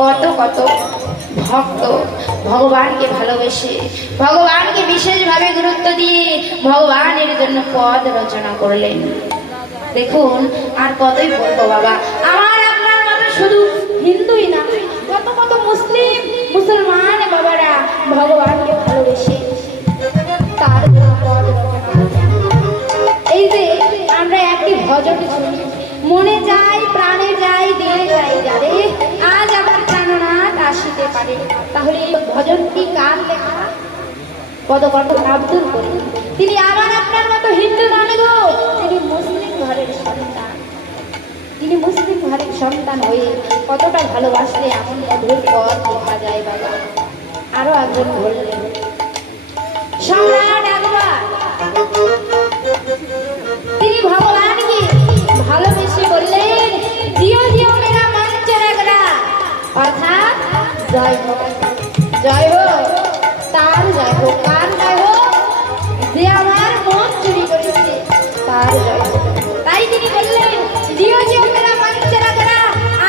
কত কত ভক্ত ভগবানকে ভালোবেসে ভগবানকে বিশেষভাবে গুরুত্ব দিয়ে ভগবানের জন্য পদ রচনা করলেন। দেখুন আর কতই বলবো বাবা, আমার আপনার মতো শুধু হিন্দুই না, কত কত মুসলমান বাবারা ভগবানকে ভালোবেসে তার জন্য পদ রচনা করলেন। এই যে আমরা একটি ভজন শুনি, মনে যাই প্রাণে যাই দিয়ে যাই যারে, আজ আমার প্রাণনাথ আসিতে পারে। তাহলে এই ভজনটি কার লেখা? পদকর্ত আব্দুল করিম। তিনি আমার আপনার মতো হিন্দু নন গো, তিনি মুসলিম ঘরের সন্তান। তিনি মুসলিম ঘরের সন্তান হয়ে কতটা ভালোবাসলে এমন মধুর পদ লেখা যায় বাবা। আরো একজন বললেন, সম্রাট আকবর তিনি ভগবানকে ভালোবেসে বললেন, দিও দিও মেরা মন চরাগরা, অর্থাৎ জয় হোক জয় হোক, তার জয় হোক। কার জয় হোক? যে আমার মন চুরি করেছে তার জয় হোক। তাই তিনি বললেন, দিও দিও মেরা মন চরাগরা,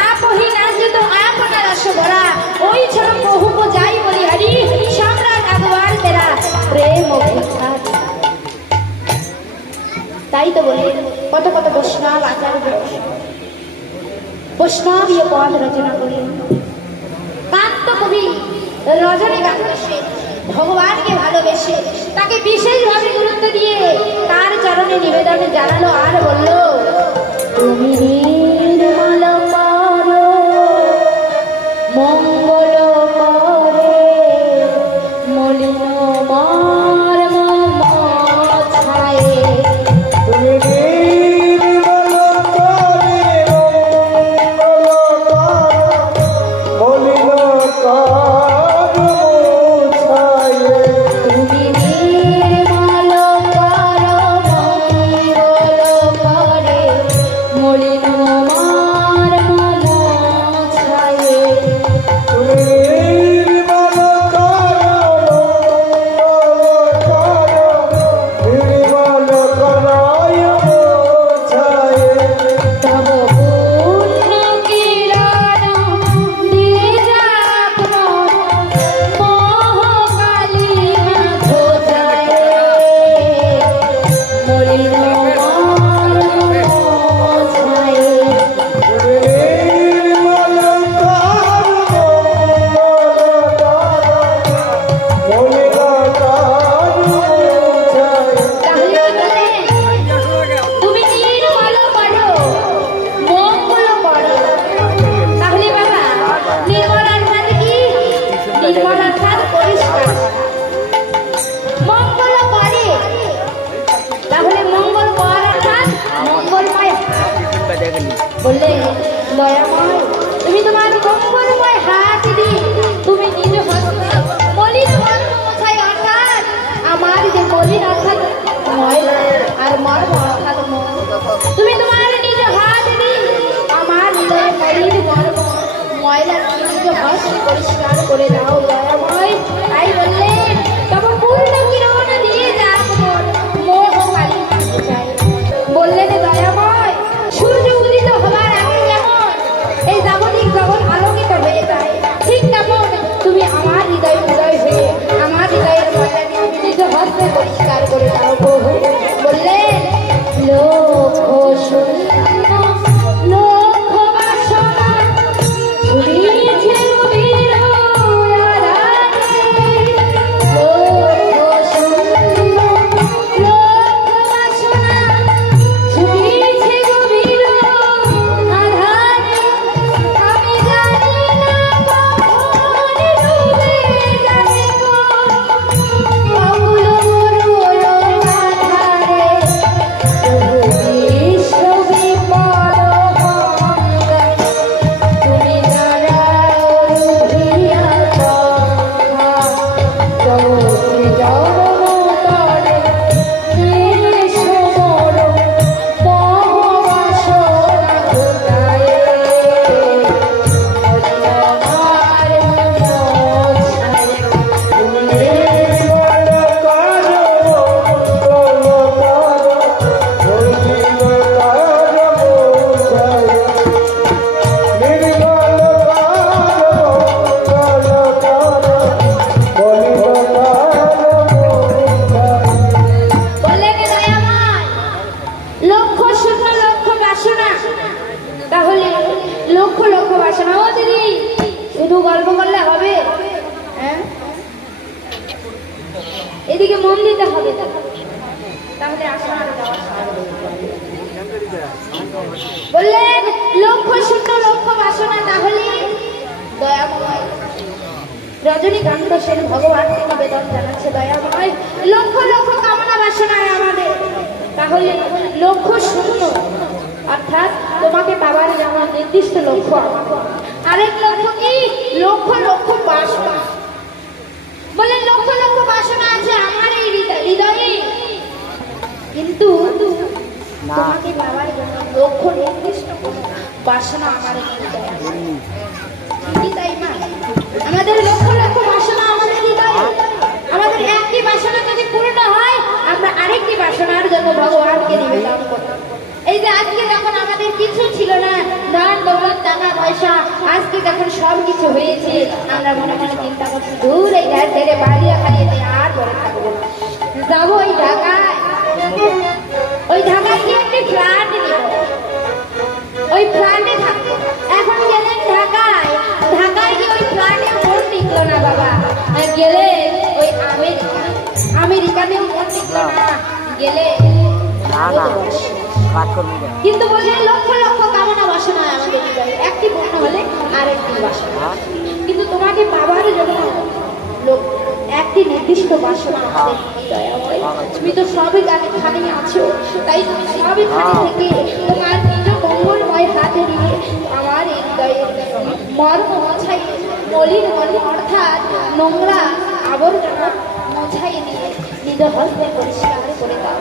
আপ হি নাচ তো আপনা রস ভরা, ওই ছোট প্রভু কো যাই বলি হরি, সম্রাট আকবর তেরা প্রেম অভিখ্যাত। তাই তো বলি কত কত বৈষ্ণব আচার্য বৈষ্ণবীয় পদ রচনা করলেন। কান্ত কবি রজনীকান্ত সেন ভগবানকে ভালোবেসে তাকে বিশেষভাবে গুরুত্ব দিয়ে তার চরণে নিবেদন জানালো আর বলল, তুমি নির্মল করো মঙ্গল করে মলিন মর্ম ছায়ে, বললে দয়াময় তুমি তোমার মঙ্গলময় হাত দিয়ে তুমি নিজ হস্তে মলিন মর্ম মোছাই, অর্থাৎ আমার যে মলিন অর্থাৎ ময়লা আর মর্ম অর্থাৎ তুমি তোমার নিজ হাত দিয়ে আমার হৃদয় মলিন মর্ম ময়লা নিজ হস্তে পরিষ্কার করে দাও দয়াময়। তাই বললেন, তবে পূর্ণ কিরণ দিয়ে যাক মন মোহ কালী চাই। বললেন দয়াময়, সূর্য উদিত হবার আগে যেমন এই জাগতিক জগৎ আলোকিত হয়ে যায়, ঠিক তেমন তুমি আমার হৃদয় উদয় হয়ে আমার হৃদয়ের ময়লা নিজ হস্তে পরিষ্কার করে দাও প্রভু। বললেন, লোক বাসনা শুধু গল্প করলে হবে? হ্যাঁ, এদিকে মন দিতে হবে, তাহলে আসা আর যাওয়া সারবে। বললেন লক্ষ্য শূন্য লক্ষ্য বাসনা, তাহলে দয়াময় রজনীকান্ত সেন ভগবানকে নিবেদন জানাচ্ছে, দয়াময় লক্ষ লক্ষ কামনা বাসনায় আমাদের, তাহলে লক্ষ্য শূন্য, অর্থাৎ তোমাকে পাবার যেমন নির্দিষ্ট লক্ষ্য, আরেক লক্ষ্য কি? লক্ষ লক্ষ বাসনা। বলে লক্ষ লক্ষ বাসনা আছে আমার এই হৃদয়ে, কিন্তু তোমাকে পাবার জন্য লক্ষ্য নির্দিষ্ট বাসনা আমার হৃদয়ে, তাই না? আমাদের লক্ষ লক্ষ বাসনা আমাদের হৃদয়ে, আমাদের একটি বাসনা যদি পূর্ণ হয়, আমরা আরেকটি বাসনার জন্য ভগবানকে নিবেদন করি। এই যে আজকে যখন আমাদের কিছু ছিল না, ধন দৌলত টাকা পয়সা, আজকে যখন সব কিছু হয়েছে, আমরা মনে মনে চিন্তা করছি দূর এই ঘর ছেড়ে বাড়িয়া খালিয়ে আর পরে থাকবো না, যাবো ওই ঢাকায়, ওই ঢাকায় গিয়ে একটি ফ্ল্যাট নিব, ওই ফ্ল্যাটে থাকবো। এখন গেলেন ঢাকায়, ঢাকায় গিয়ে ওই ফ্ল্যাটে মন টিকলো না বাবা, গেলে ওই আমেরিকাতেও মন টিকলো না, গেলে কিন্তু বললেন লক্ষ লক্ষ কামনা বাসনা আমাদের হৃদয়ে, একটি পূর্ণ হলে আরেকটি বাসনা, কিন্তু তোমাকে পাবার জন্য একটি নির্দিষ্ট বাসনা আমাদের হৃদয়ে। তুমি তো সবই খালি আছো, তাই তুমি সবই খালি থেকে তোমার নিজ মঙ্গলময় হাতে দিয়ে আমার এই হৃদয়ে মর্ম মোছাই, মলিন মলিন অর্থাৎ নোংরা আবর্জনা মোছাই নিয়ে নিজ হস্তে পরিষ্কার করে দাও।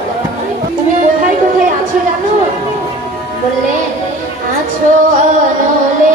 তুমি কোথায় কোথায় আছো জানো? বললেন আছো অনলে